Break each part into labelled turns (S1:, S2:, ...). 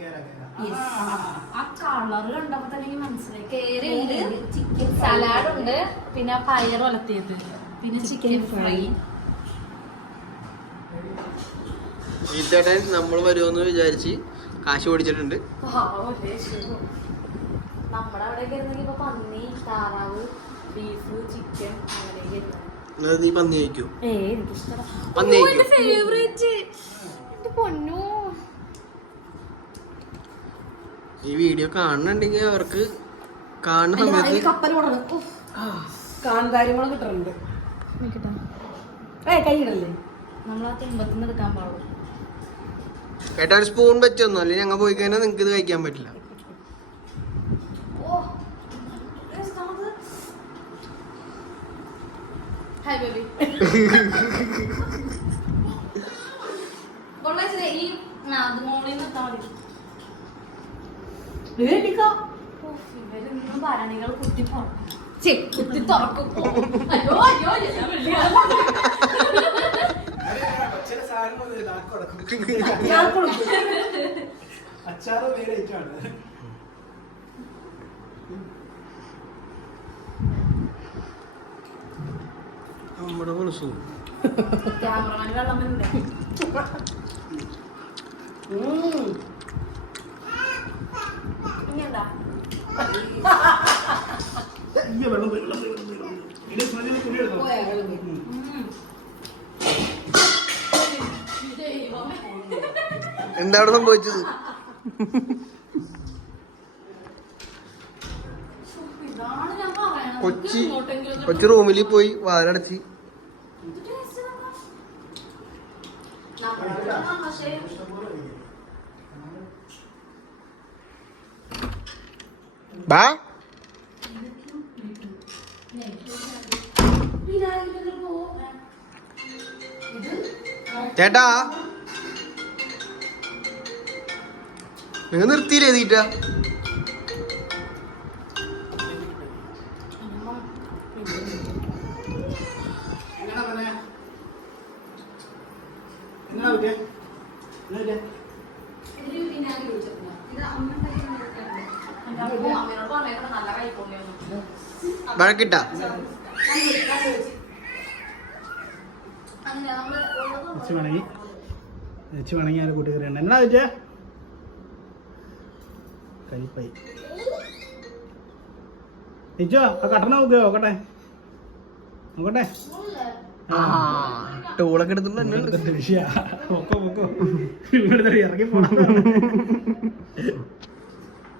S1: ആ കളറ് കണ്ടപ്പോ തന്നെ എനിക്ക് മനസ്സിലായി.
S2: കേരയുണ്ട്,
S1: ചിക്കൻ സലാഡ് ഉണ്ട്. പിന്നെ പയർ വളർത്തിയത് പിന്നെ ചിക്കൻ ഫ്രൈ
S3: ചേട്ടൻ നമ്മൾ വരുമെന്ന് വിചാരിച്ച് കാശ് ഓടിച്ചിട്ടുണ്ട്
S1: നമ്മുടെ അവിടെ ഇപ്പൊ പന്നി താറാവ് ബീഫ് ചിക്കൻ അങ്ങനെയൊക്കെ
S3: നീ പന്നി കഴിക്കൂ?
S1: ഏ എനിക്കിഷ്ടം
S3: പന്നി കഴിക്കൂ?
S1: ഫേവറേറ്റ് എന്റെ പൊന്നോ.
S3: ഈ വീഡിയോ കാണുന്നുണ്ടെങ്കിൽ അവർക്ക് കാണുന്ന സമയത്ത്
S2: കപ്പൽ കാന്താരിമുളക് ഏ
S1: എടുക്കാൻ പാടുള്ളൂ.
S3: ഏട്ടാ ഒരു സ്പൂൺ വെച്ചൊന്നും അല്ലെങ്കിൽ ഞങ്ങൾ പോയി കഴിഞ്ഞാൽ നിങ്ങൾക്ക് ഇത് കഴിക്കാൻ പറ്റില്ല.
S1: ഹായ് ബേബി ഈ അത് മോളിൽ നിർത്താൻ മതി. ഭരണികൾ കുത്തി കുത്തി തുറക്കും.
S4: അച്ചാറ് നേരെ
S3: നമ്മുടെ മനസ്സു.
S1: ക്യാമറമാൻ വെള്ളം
S4: അയ്യോ വെള്ളം പോയി വെള്ളം പോയി വെള്ളം പോയി വെള്ളം പോയി. തുണി എടുത്തോ.
S3: എന്താണ് സംഭവിച്ചത്. കൊച്ചി കൊച്ചി റൂമിൽ പോയി
S1: വാരടച്ച് പക്ഷേ
S4: ഇഷ്ടംപോലെ കഴിക്കാം.
S3: ബാ.
S1: പോ-
S3: ചേട്ടാ. നിങ്ങൾ നിർത്തിയില്ലേ തീറ്റ
S4: എന്നാ?
S1: എന്നാ
S3: വഴക്കിട്ടാ?
S4: ഇച്ചി വണങ്ങി ഞാൻ കൂട്ടി കയറിയുണ്ട് എന്നാ കുട്ടിയെ? കൈപ്പൈ ഇച്ചോ ആ കട്ടണ നോക്കിയോ നോക്കട്ടെ. നോക്കട്ടെ.
S3: ടൂളൊക്കെ ഉണ്ട്.
S4: ഇവിടുത്തെ ഇറങ്ങി പോണം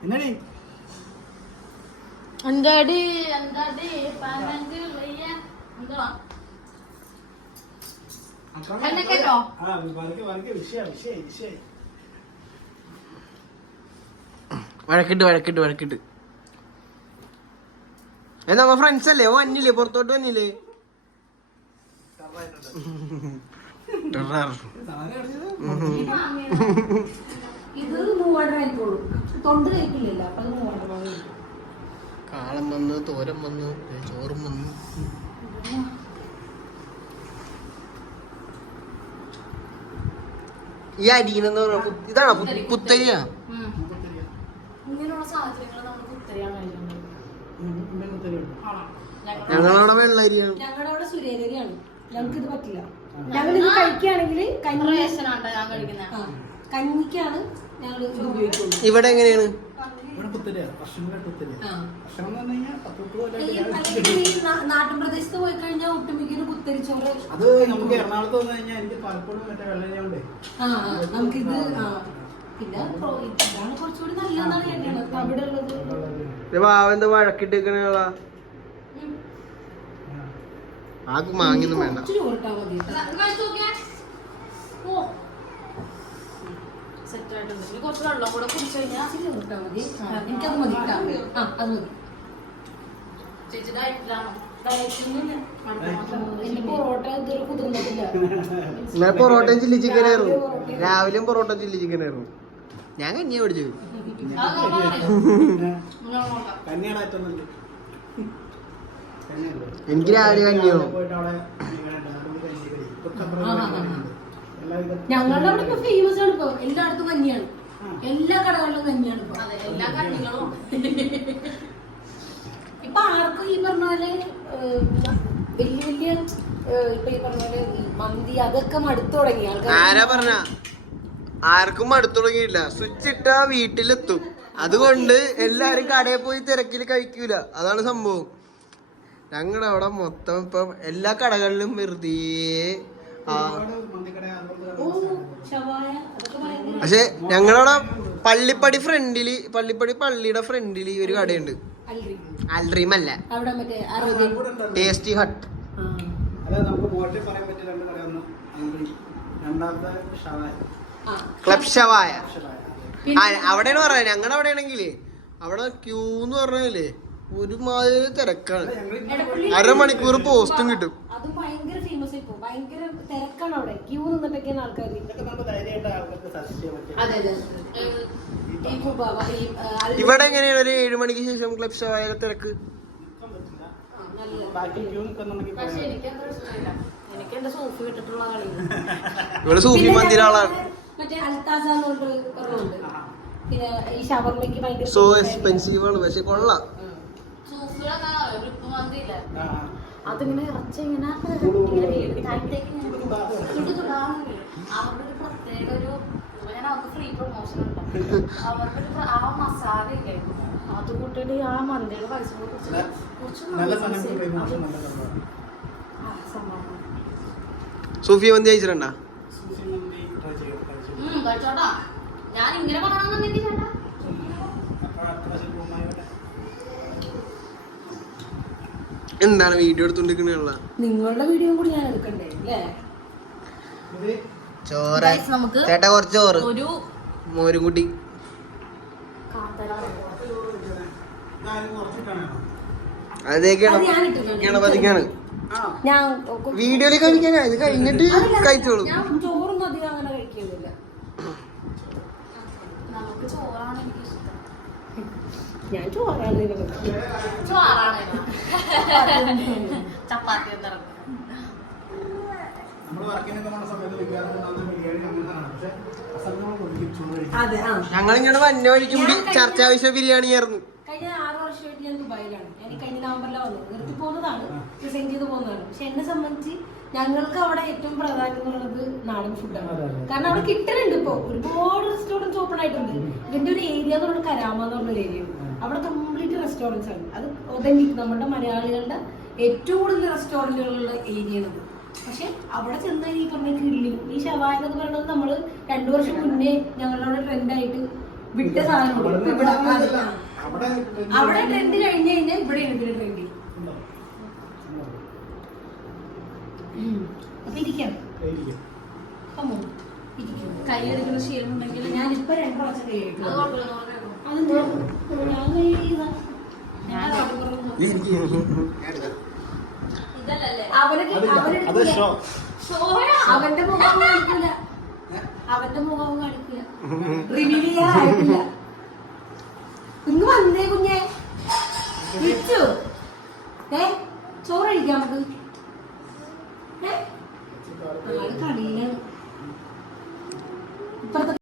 S4: എന്നാണേ
S1: എന്താടി എന്താടി പതിനഞ്ച് വയ്യ എന്തുവാ എന്നെ കേട്ടോ?
S3: വഴക്കിട്ട് വഴക്കിട്ട് വഴക്കിട്ട് നമ്മ ഫ്രണ്ട്സ് അല്ലേ ഓ വന്നില്ലേ പുറത്തോട്ട് വന്നില്ലേ.
S2: ഇത് മൂവായിരം ആയിക്കോളൂ തൊണ്ട് കഴിക്കില്ലല്ലോ അപ്പൊ അത് മൂവാണ്ടര
S3: കാളം വന്ന് തോരൻ വന്ന് ചോറും വന്ന്. ഈ അരിയെന്ന് പറഞ്ഞ ഇതാണോ
S1: ഞങ്ങൾ
S3: ഞങ്ങളവിടെ വെള്ള അരിയാണ്.
S2: ഞങ്ങളുടെ അവിടെ സുരേരിയാണ് ഞങ്ങൾക്ക് ഇത് പറ്റില്ല ഞങ്ങൾ ഇത് കഴിക്കുകയാണെങ്കിൽ കഞ്ഞി കഞ്ഞിക്കാണ്
S3: ഇവിടെ എങ്ങനെയാണ്?
S4: ഇവിടെ പുത്തരിയ വർഷങ്ങളെ പുത്തരിയ
S2: ആ.
S4: വർഷം എന്ന് പറഞ്ഞു കഴിഞ്ഞാൽ പത്ത് മുപ്പത്
S2: ഈ
S4: കൊല്ലമായിട്ട്
S2: അല്ലെങ്കിൽ ഈ നാ- നാട്ടിൻ പ്രദേശത്ത് പോയി കഴിഞ്ഞാൽ ഒട്ടുമിക്കലും കുത്തരിച്ചോറ്
S4: അത് നമുക്ക് എറണാകുളത്ത് വന്നു കഴിഞ്ഞാൽ എനിക്ക് പലപ്പോഴും മറ്റേ
S2: ആ, നമുക്കിത് പിന്നെ കുറച്ചുകൂടി നല്ലതാണ് കേട്ടത്. അവിടെ ഉള്ളത്.
S3: വാവെന്താ വഴക്കിട്ടേക്കണ ആക്ക് മാങ്ങിയൊന്നും വേണ്ട.
S2: കുറച്ച് ചോറിട്ടാ മതി
S1: സെറ്റ് ആയിട്ടുണ്ട് ഇനി കുറച്ച് വെള്ളം കൂടെ കുടിച്ചു കഴിഞ്ഞാൽ
S2: ഇച്ചിരി ചോറിട്ടാ ആ, എനിക്കത് മതി കേട്ടോ. ആ അത് മതി
S1: ചേച്ചി ഡയറ്റിലാണോ
S2: എന്റെ പൊറോട്ട ഇതുവരെ
S3: ഇന്നലെ പൊറോട്ടയും ചില്ലി ചിക്കൻ ആയിരുന്നു. രാവിലെയും പൊറോട്ട ചില്ലി ചിക്കൻ ആയിരുന്നു. ഞാൻ കഞ്ഞിയാ
S4: പിടിച്ചു?
S3: എനിക്ക് രാവിലെ കഞ്ഞിയോ
S2: ഞങ്ങളുടെ അവിടെ ഇപ്പൊ ഫേമസ് ആണ് ഇപ്പൊ. എല്ലായിടത്തും കഞ്ഞിയാണ്. എല്ലാ കടകളിലും കഞ്ഞിയാണ് ഇപ്പൊ.
S1: അതെ എല്ലാ കഞ്ഞികളും
S2: ഇപ്പൊ ആർക്കും ഈ പറഞ്ഞ പോലെ വലിയ വലിയ ഇപ്പൊ ഈ പറഞ്ഞ പോലെ മന്തി അതൊക്കെ മടുത്തു തുടങ്ങി.
S3: ആൾക്കാർ പറഞ്ഞ? ആർക്കും മടുത്തു തുടങ്ങിയില്ല സ്വിച്ച് ഇട്ടാ വീട്ടിലെത്തും. അതുകൊണ്ട് എല്ലാരും കടയിൽ പോയി തിരക്കിൽ കഴിക്കൂല. അതാണ് സംഭവം. ഞങ്ങളുടെ അവിടെ മൊത്തം ഇപ്പം എല്ലാ കടകളിലും വെറുതെ പക്ഷെ ഞങ്ങളവിടെ പള്ളിപ്പടി ഫ്രണ്ടിൽ പള്ളിപ്പടി പള്ളിയുടെ ഫ്രണ്ടിൽ ഒരു കടയുണ്ട്.
S2: അൽറി.
S3: അല്ല. Tasty hut. ക്ലബ് ഷവായ. അവിടെയാണ് പറഞ്ഞത്. ഞങ്ങളുടെ അവിടെ ആണെങ്കിലേ അവിടെ ക്യൂ എന്ന് പറഞ്ഞാലേ ഒരുമാതിരി തിരക്കാണ്. അരമണിക്കൂർ പോസ്റ്റും കിട്ടും.
S2: അത് ഭയങ്കര തിരക്കാണ് അവിടെ. ക്യൂ നിന്നിട്ടൊക്കെയാണ് ആൾക്കാർ അതെ അതെ.
S3: ഇവിടെ എങ്ങനെയാണ് ഒരു ഏഴു മണിക്ക് ശേഷം ക്ലബ്
S2: ഷോ ആയ തിരക്ക്?
S3: ഇവിടെ സൂഫി
S2: പിന്നെ
S3: മന്ദിര ആളാണ്. സോ എക്സ്പെൻസീവ് ആണ് പക്ഷെ കൊള്ളാം.
S2: അതിങ്ങനെ ഇറച്ചി ഇങ്ങനെ
S1: അവരുടെ ഒരു പ്രത്യേക ഒരു ഞാൻ അവർക്ക് ഫ്രീ പ്രൊമോഷൻ ഉണ്ട്. അവരുടെ ആ മസാല ഇല്ലേ? അത് ആ മന്തിയുടെ പൈസ കുറിച്ച് കുറച്ച്
S4: നല്ല
S1: നല്ല
S4: സമയത്ത്
S1: പൈസ.
S4: നല്ല സംഭവമാണ്.
S1: ആ, സംഭവം.
S3: സൂഫി മന്തി അയച്ചിട്ടുണ്ടാ
S1: ഞാൻ ഇങ്ങനെ പറയണമെന്നുണ്ടെങ്കിൽ ചേട്ടാ
S4: അപ്പോൾ അടുത്ത പ്രാവശ്യം പോകുമ്പോൾ ആയിക്കോട്ടെ.
S3: എന്താണ് വീഡിയോ എടുത്തോണ്ടിരിക്കുന്നത്
S2: നിങ്ങളുടെ വീഡിയോ കൂടി ഞാൻ എടുക്കണ്ടേ അല്ലേ?
S3: ചോറ്.
S1: Guys, നമുക്ക്
S3: ചേട്ടാ കുറച്ച് ചോറ്.
S1: ഒരു
S3: മോരും കുട്ടി അതേക്കാണ്
S2: അത് ഞാൻ ഇട്ടിട്ടുണ്ട്.
S3: ഗണപതിക്കാണ്
S4: ആ
S2: ഞാൻ
S3: വീഡിയോയിൽ കാണിക്കാനാ. ഇത് കഴിഞ്ഞിട്ട് കഴിച്ചോളൂ.
S2: ഞാൻ ചോറൊന്നും അധികം അങ്ങനെ കഴിക്കുന്നില്ല
S1: നമുക്ക് ചോറാണ് എനിക്ക് ഇഷ്ടം
S2: ഞാൻ ചോറാണ് ഇതിനകത്ത്.
S1: ചോറാണ് ചപ്പാത്തി എന്നിറങ്ങും
S4: നമ്മൾ വർക്കിനൊക്കെ പോകുന്ന സമയത്ത് വിദ്യാർത്ഥി നന്ന ബിരിയാണി അങ്ങനത്താണ് പക്ഷെ അസൽ നമ്മൾ ചോറാണ് ചോറാണ്. കഴിക്കും
S2: അതെ ആ.
S3: ഞങ്ങൾ ഇങ്ങനെ വന്ന വഴിക്കും ചർച്ചാവശ്യ ബിരിയാണി ആയിരുന്നു
S2: കഴിഞ്ഞ ആറ് വർഷമായിട്ട് ഞാൻ ദുബായിലാണ്. ഞാൻ കഴിഞ്ഞ നവംബറിലാണ് വന്നത്. പോകുന്നതാണ് ഡിസൈൻ ചെയ്ത് പോകുന്നതാണ്. പക്ഷെ എന്നെ സംബന്ധിച്ച് ഞങ്ങൾക്ക് അവിടെ ഏറ്റവും പ്രധാനം എന്ന് പറയുന്നത് നാടൻ ഫുഡാണ്. കാരണം അവിടെ കിട്ടലുണ്ട് ഇപ്പൊ. ഒരുപാട് റെസ്റ്റോറന്റ്സ് ഓപ്പൺ ആയിട്ടുണ്ട്. ഇതിന്റെ ഒരു ഏരിയ എന്ന് പറയുന്നത് കരാമ എന്ന് പറഞ്ഞ ഒരു ഏരിയ അവിടെ കംപ്ലീറ്റ് റെസ്റ്റോറന്റ്സ് ആണ്. അത് ഒതന്റിക് നമ്മുടെ മലയാളികളുടെ ഏറ്റവും കൂടുതൽ റെസ്റ്റോറന്റുകളുള്ള ഏരിയ ആണ് പക്ഷെ അവിടെ ചെന്ന് ഈ പറഞ്ഞ ഗ്രില്ലിങ് ഈ ഷവായ എന്നൊക്കെ പറയുന്നത് നമ്മൾ രണ്ടു വർഷം മുന്നേ ഞങ്ങളുടെ ട്രെൻഡായിട്ട് വിട്ട സാധനമാണ്. ഇവിടെ
S4: അതല്ല, അവിടെ
S2: ട്രെൻഡ് കഴിഞ്ഞ് കഴിഞ്ഞാൽ ഇവിടെയാണ് ഇതിന്റെ ട്രെൻഡ്
S4: ഉണ്ടോ? ഉണ്ടോ?
S2: അപ്പൊ ഇരിക്കാം
S4: കഴിക്കും.
S2: കമ്മോ ഇരിക്കും
S1: കൈ എടുക്കുന്ന ശീലമുണ്ടെങ്കിൽ
S2: ഞാനിപ്പോ രണ്ടു പ്രാവശ്യം കൈ
S1: അത്
S2: കഴിക്കും
S1: കുഴപ്പമില്ല നോക്കട്ടെ.
S2: അതെന്താ ഞാൻ കൈ കഴിക്കുന്നതാ.
S1: ഞാൻ
S2: അവന്റെ മുഖം കാണിക്കില്ല. അവന്റെ മുഖം കാണിക്കില്ല. റിവീൽ ചെയ്യാൻ ആയിട്ടില്ല.